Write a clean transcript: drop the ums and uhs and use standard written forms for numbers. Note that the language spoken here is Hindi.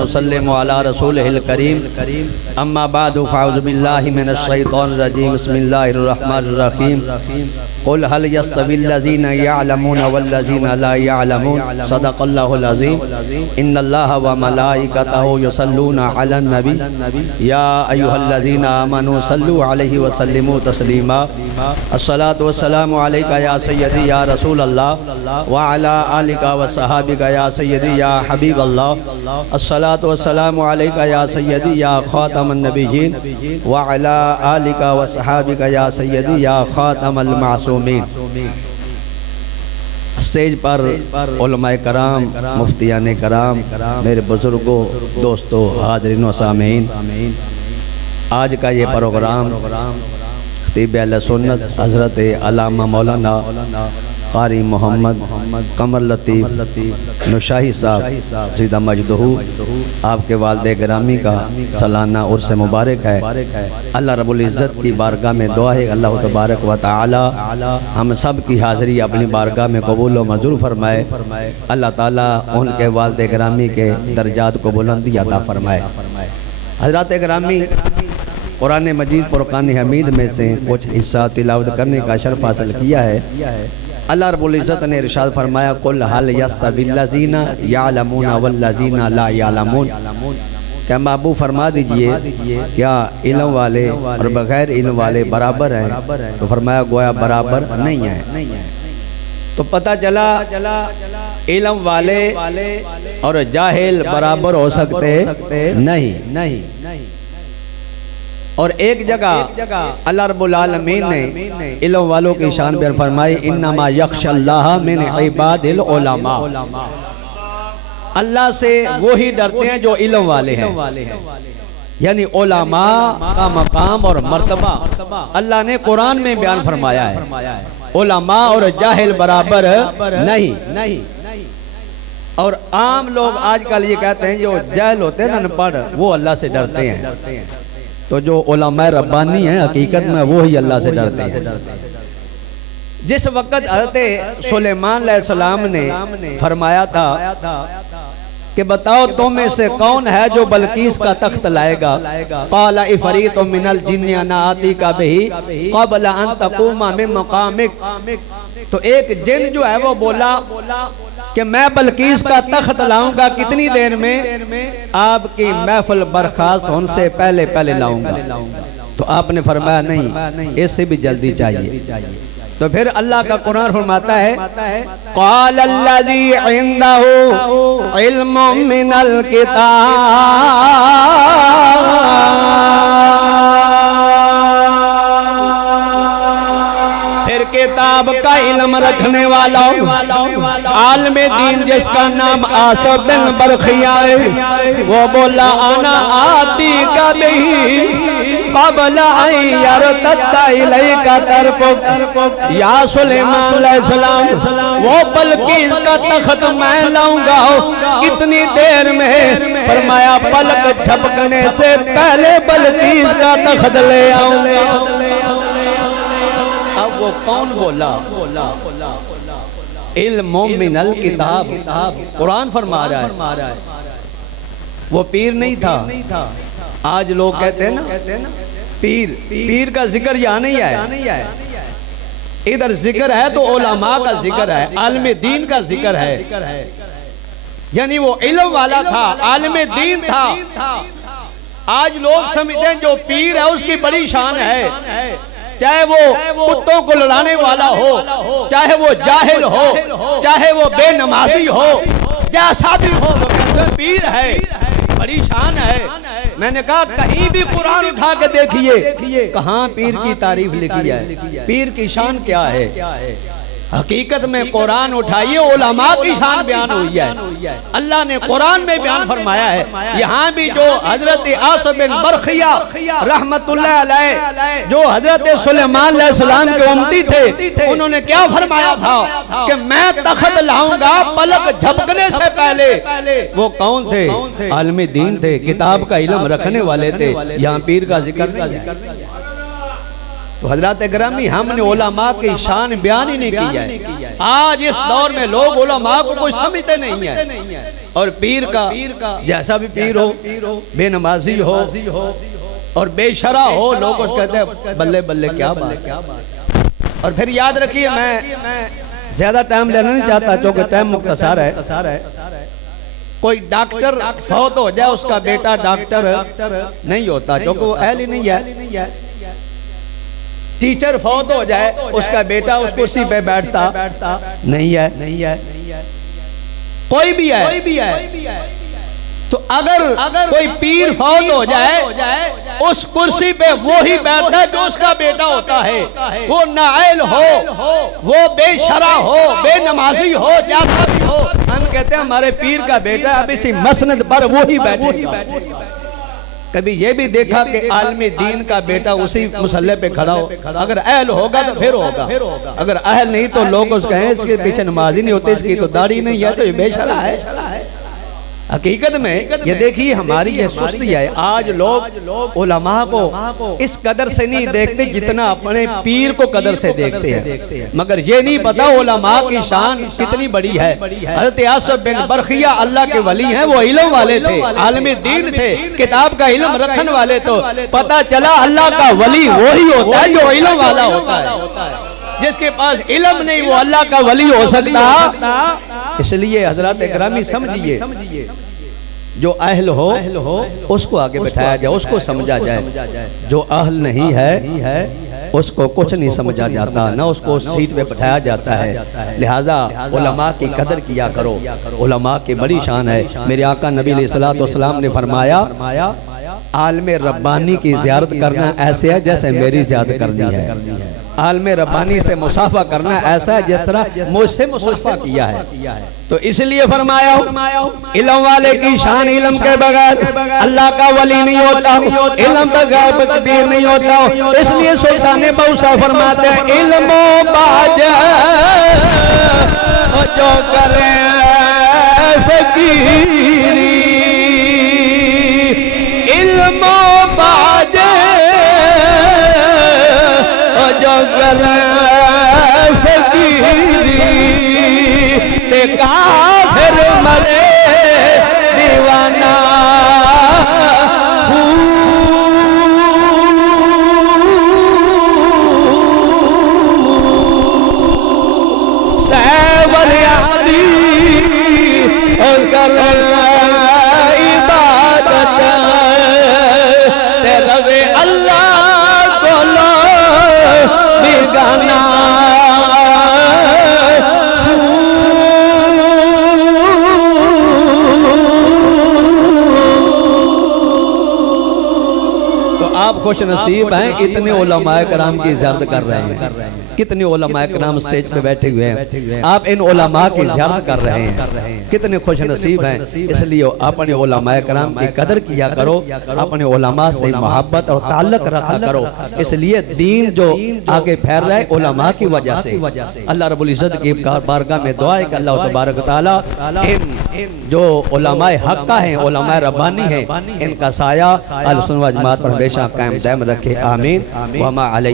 नसल्लिमु अला रसूलिहिल करीम अम्मा बादु फ़अऊज़ु बिल्लाहि मिनश शैतानिर रजीम बिस्मिल्लाहिर रहमानिर रहीम क़ुल हल यस्तविल्लज़ीना यअलमूना वल्लज़ीना ला यअलमून सदक़ल्लाहुल अज़ीम इन्नल्लाहा व मलाइकतहु युसल्लूना अलन नबी या अय्युहल्लज़ीना आमनू सल्लु अलैहि व सल्लिमू तस्लीमा अस्सलातु वस्सलामु अलैका या सय्यदी या रसूल अल्लाह व अला आलिका व सहाबिका या सय्यदी या हबीब अल्लाह अस्सलातु वस्सलामु अलैका या सय्यदी या खातमन नबिय्यीन व अला आलिका व सहाबिका या सय्यदी या खातमल मासूमीन। स्टेज पर उलमाए कराम, मुफ्तियान कराम, मेरे बुजुर्गों, दोस्तों, हाज़रीन व सामीन, आज का ये प्रोग्राम खतीब अहले सुन्नत हज़रत अल्लामा मौलाना क़ारी मोहम्मद कमर लतीफ़ नुशाही साहब ज़िदा मजदहू आपके वालिद गिरामी का सालाना उर्स मुबारक है। अल्लाह रब्बुल इज़्ज़त की बारगाह में दुआ है अल्लाह तबारक व तआला हम सब की हाज़िरी अपनी बारगाह में कबूल व मंजूर फरमाए। अल्लाह ताला उनके वालिद गिरामी के दर्जात को बुलंदी अता फरमाए। हज़रात गिरामी, कुरान मजीद फ़ुरक़ान हमीद में से कुछ हिस्सा तिलावत करने का शर्फ हासिल किया है। अल्लाह रब्बुल इज़्ज़त ने इरशाद फरमाया कुल हल यस्तविल्लज़ीना यअलमूना वल्लज़ीना ला यअलमून। क्या महबूब फरमा दीजिए क्या इल्म वाले और बगैर इल्म वाले बराबर हैं? तो फरमाया गोया बराबर नहीं है। तो पता चला इल्म वाले और जाहिल बराबर हो सकते नहीं। और एक जगह अल्लाह रब्बुल आलमीन ने इल्म वालों की शान बयान फरमाई इन्नमा यख्शल्लाह मिन इबादिल उलमा। अल्लाह से वो ही डरते हैं जो इल्म वाले हैं। यानी उलमा का मकाम और मर्तबा अल्लाह ने कुरान में बयान फरमाया है। उलमा और जाहिल बराबर नहीं। और आम लोग आजकल ये कहते हैं जो जाहिल होते हैं ना, अनपढ़, वो अल्लाह से डरते हैं। तो जो उलमा रब्बानी हैं हकीकत में वो ही अल्लाह से डरते हैं। जिस वक्त हज़रत सुलेमान अलैहिस्सलाम ने फरमाया था कि बताओ तुम में से कौन है जो बल्कीस का तख्त लाएगा, क़ाला इफ़रीतुम मिनल जिन्नि अना आतीका बिही क़ब्ला अन तक़ूमा मिन मक़ामिक। तो एक जिन जो है वो बोला कि मैं बल्कीस का तख्त लाऊंगा कितनी देर में, आपकी महफिल बर्खास्त होने से पहले पहले लाऊंगा। तो आपने फरमाया नहीं, इससे भी जल्दी चाहिए। तो फिर अल्लाह का कुरान फरमाता है क़ालल्लज़ी इंदहु इल्मुम मिनल किताब। फिर किताब का इल्म रखने वाला आलमे दीन जिसका नाम आसिफ बिन बरखिया है, वो बोला आना आती का बिही क़ब्ला अन यरतद्दा इलैका तरफ़ुक। या सुलेमान अलैहिस्सलाम, वो बल्कीस का तख्त मैं लाऊंगा कितनी देर में? फरमाया पलक झपकने से पहले बल्कीस का तख्त ले आऊंगा। अब वो कौन बोला? इल्मुम मिनल किताब, कुरान फरमा रहा है। वो पीर नहीं था। आज लोग कहते हैं ना पीर का जिक्र यहाँ नहीं है। इधर जिक्र है तो उलमा का जिक्र है, आलिम दीन का जिक्र है। यानी वो इल्म वाला था, आलिम दीन था। आज लोग समझते हैं जो पीर है उसकी बड़ी शान है, चाहे वो कुत्तों को लड़ाने वाला हो, चाहे वो जाहिल हो, चाहे वो बेनमाजी हो, जैसा भी हो, वो कहते हैं पीर है, बड़ी शान है। मैंने कहा कहीं भी कुरान उठा के देखिए कहाँ पीर की तारीफ लिखी है, पीर की शान क्या है। हकीकत में कुरान उठाइए, उलमा की शान बयान हुई है। अल्लाह ने कुरान में बयान फरमाया है। यहाँ भी जो हजरत आसिफ बिन बरखिया रहमतुल्लाह अलैह, जो हजरत सुलेमान अलैहिस्सलाम के उम्मती थे, उन्होंने क्या फरमाया था कि मैं तख्त लाऊंगा पलक झपकने से पहले। वो कौन थे? आलिम दीन थे, किताब का इल्म रखने वाले थे। यहाँ पीर का जिक्र नहीं है। तो हजरत गिरामी हमने उलमा की शान बयान ही नहीं किया है। आज इस दौर में लोग उलमा को कोई समझते नहीं है, और पीर का जैसा भी पीर हो, बेनमाजी हो और बेशरा हो, लोग उसको कहते हैं बल्ले बल्ले क्या बात। और फिर याद रखिए, मैं ज्यादा टाइम लेना नहीं चाहता क्योंकि टाइम मुख्तसर है। कोई डॉक्टर फौत हो जाए, उसका बेटा डॉक्टर नहीं होता क्योंकि वो अहल ही नहीं है। टीचर फौत हो जाए, उसका बेटा उस कुर्सी पे बैठता नहीं है। कोई भी है। तो अगर कोई पीर फौत हो जाए, उस कुर्सी पे वो ही बैठता है जो उसका बेटा होता है। वो नाइल हो, वो बेशरा हो, बेनमाजी हो, जैसा भी हो, हम कहते हैं हमारे पीर का बेटा अब इसी मसनद पर वो ही बैठेगा। कभी ये भी देखा कि आलमी दीन का बेटा उसी मुसल्ले पे खड़ा हो? अगर अहल होगा तो फिर होगा, अगर अहल नहीं तो लोग उसको कहें इसके पीछे नमाज ही नहीं होती, इसकी तो दाढ़ी नहीं है, तो ये बेशरा है। हकीकत में ये देखिए हमारी ये सुस्ती है। आज लोग उलमा को इस कदर से नहीं देखते जितना अपने पीर को कदर से देखते हैं, मगर ये नहीं पता उलमा की शान कितनी बड़ी है। हज़रत आसिफ बिन बरखिया अल्लाह के वली हैं, वो इल्म वाले थे, आलमी दीन थे, किताब का इल्म रखने वाले। तो पता चला अल्लाह का वली वही होता है जो इल्म वाला होता है। जिसके पास इल्म नहीं वो अल्लाह का वली हो सकता। इसलिए हजरत गिरामी समझिए, जो अहल हो उसको आगे बैठाया जाए, उसको समझा जाए। जो अहल नहीं है उसको कुछ नहीं समझा जाता, ना उसको सीट पे बैठाया जाता है। लिहाजा उलमा की कदर किया करो, उलमा की बड़ी शान है। मेरे आका नबी अलैहिस्सलातु वस्सलाम ने फरमाया, आलमे रब्बानी की ज़ियारत करना ऐसे है जैसे मेरी ज़ियारत करनी है। आलमे रब्बानी से मुसाफा करना ऐसा है जिस तरह मुझसे मुसाफा किया है। तो इसलिए फरमाया, इल्म वाले की शान इल्म के बगैर अल्लाह का वली नहीं होता, इल्म बगैर तकदीर नहीं होता। इसलिए सुल्तान बौसा फरमाते हैं, इल्मो बाजा जो करे फकीरी, इल्मो बाजे जो करे फकीरी, ते काफिर मरे दीवाना। सैवर यादी कर इबादत ते रवे अल्लाह बोलो बेगाना। आप खुश नसीब हैं, इतने उलमाए कराम की ज़ियारत कर रहे हैं। कितने उलमाए कराम स्टेज पे बैठे हुए हैं, आप इन उलमा की ज़ियारत कर रहे हैं। कितने खुश नसीब हैं। इसलिए अपने उलमाए कराम की कदर किया करो, अपने उलमा से मोहब्बत और ताल्लुक रखा करो। इसलिए दीन जो आगे फैल रहा है उलमा की वजह से। अल्लाह रब्बुल इज़्ज़त की बारगाह में दुआ है कि अल्लाह तबारक व तआला इन जो उलमाए हक़्क़ा हैं, उलमाए रब्बानी हैं, इनका साया अहले सुन्नत व जमात पर हमेशा कायम दायम रखे। आमीन। वमा अलैहि।